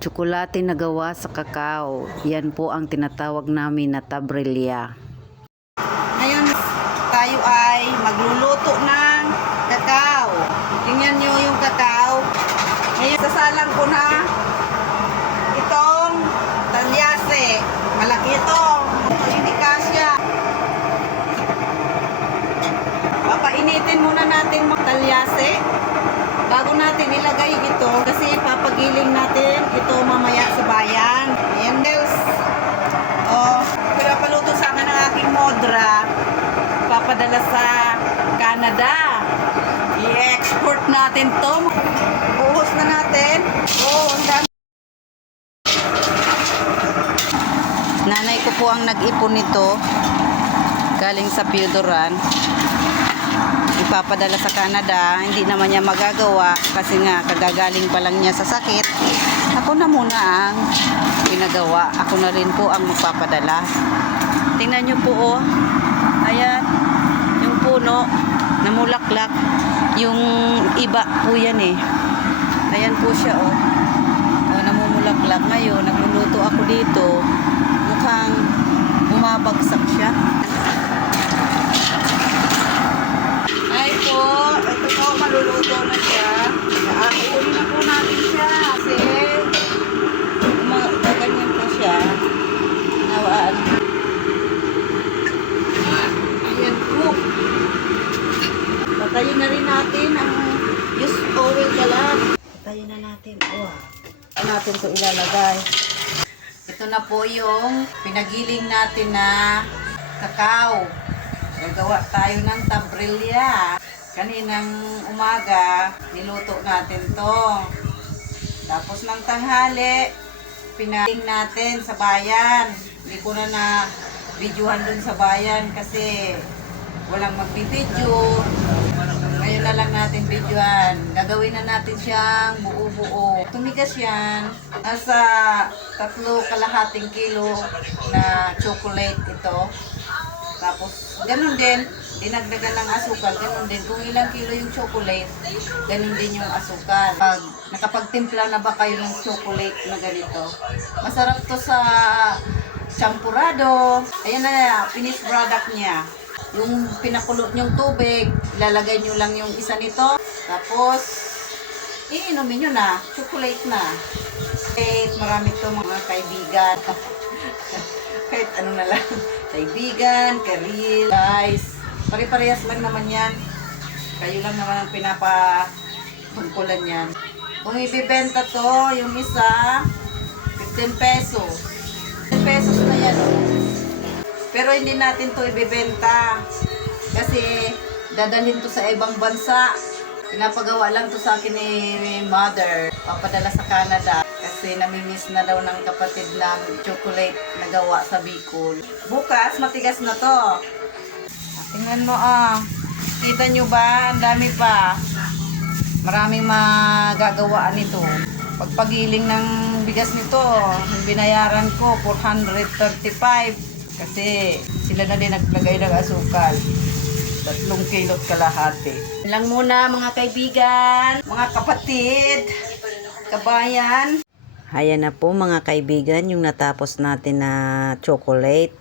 Tsokolate na gawa sa kakao. Yan po ang tinatawag namin na tabrilya. Ngayon, tayo ay magluluto ng kakao. Tingnan nyo yung kakao. Ngayon, sasalang ko na itong talyase. Malaki ito. Hindi kasya. Papainitin muna natin mga talyase bago natin ilagay ito kasi papagiling natin ito mamaya sa bayan. Ayan guys. Pinapaluto sa akin ng aking modra. Papadala sa Canada. I-export natin to. Buhos na natin. Ang dami. Nanay ko po ang nag-ipon nito. Galing sa Piodoran. Ipapadala sa Canada. Hindi naman niya magagawa kasi nga kagagaling pa lang niya sa sakit. Ako na muna ang pinagawa. Ako na rin po ang magpapadala. Tingnan nyo po ayan yung puno namulaklak. Yung iba po yan ayan po siya namumulaklak. Ngayon nagluluto ako dito, mukhang bumabagsak siya. Ay po, ito po maluluto na siya. Uunin na po natin siya kasi ganyan po siya. Nawaan. Ayan po. Patayin na rin natin ang use oil kalat. Patayin na natin. Natin ito ilalagay. Ito na po yung pinagiling natin na kakao. Gagawa tayo ng tabrilya. Kaninang umaga, niluto natin to. Tapos ng tanghali, pinagiling natin sa bayan. Hindi ko na videohan dun sa bayan kasi walang magbibideo. Ngayon na lang natin videohan. Gagawin na natin siyang buo-buo. Tumigas yan. Nasa 3.5 kilo na chocolate ito. Tapos, ganun din. Dinagdagan ng asukal. Ganun din. Kung ilang kilo yung chocolate, ganun din yung asukal. Pag nakapagtimpla na ba kayo ng chocolate na ganito? Masarap to sa champurado. Ayan na, finished product niya. Yung pinakulot nyong tubig, ilalagay nyo lang yung isa nito. Tapos, iinumin nyo na. Chocolate na. Kahit marami to mga kaibigan. Kahit ano na lang. Kaibigan, karil, guys. Pare-parehas lang naman yan. Kayo lang naman ang pinapatungkulan yan. Kung ibibenta to, yung isa, 15 pesos. 15 pesos na yan, Pero hindi natin to ibibenta kasi dadalhin to sa ibang bansa. Pinapagawa lang to sa akin ni mother. Papadala sa Canada kasi namimiss na daw ng kapatid ng chocolate na gawa sa Bicol. Bukas matigas na to. Tingnan mo Kita nyo ba? Ang dami pa. Maraming magagawaan nito. Pagpagiling ng bigas nito, binayaran ko 435. Kasi sila na din naglagay ng asukal. 3 kilot kalahati. Lang muna mga kaibigan, mga kapatid, kabayan. Ayan na po mga kaibigan yung natapos natin na chocolate.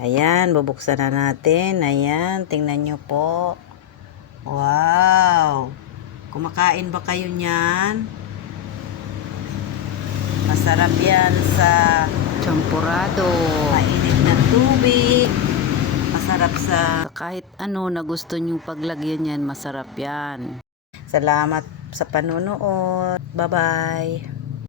Ayan, bubuksan na natin. Ayan, tingnan nyo po. Wow! Kumakain ba kayo niyan? Masarap yan sa champurado. Mainit na tubig. Masarap sa kahit ano na gusto nyo paglagyan yan. Masarap yan. Salamat sa panonood. Bye-bye.